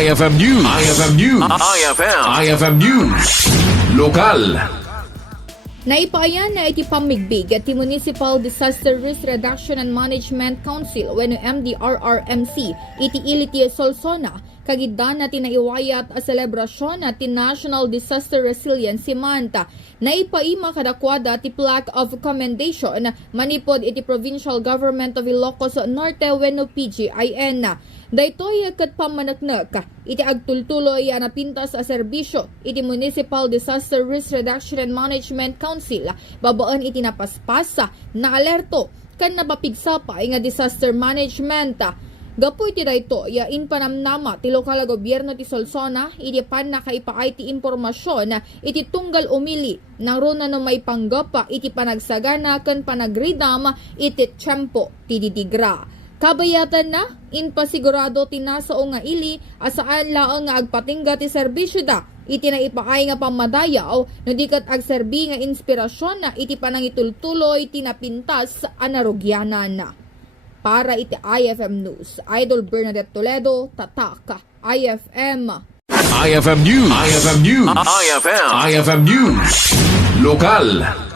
IFM News. IFM News. IFM News. Lokal. Naipaayan na iti pamigbig at ti Municipal Disaster Risk Reduction and Management Council wenno Mdrrmc iti iliti Solsona kagiddan na tinaiwayat a selebrasyon at ti National Disaster Resiliency Month. Naipaima kadakwada ti plaque of commendation manipod iti Provincial Government of Ilocos Norte wenno PGIN. Daytoy ket pamaneknek iti agtultuloy na pintas a serbisyo iti Municipal Disaster Risk Reduction and Management Council babaan iti napaspasa na alerto kan napapigsa pa nga disaster management. Gapu iti dayto yain panamnama ti lokal a gobyerno ti Solsona iti pan nakaipaay ti impormasyon iti tunggal umili nang runa no may panggapa iti panagsagana ken panagridam iti tiyempo ti didigra. Kabayatan na, inpasigurado tinasao nga ili asaan laang nga agpatingga ti serbisyo da. Iti na ipaay nga pamadayaw no dikat agserbi nga inspirasyon na iti panangitultuloy tinapintas anarugyanan. Para iti IFM News, Idol Bernadette Toledo, Tatak, IFM. IFM News. IFM News. IFM News. Lokal.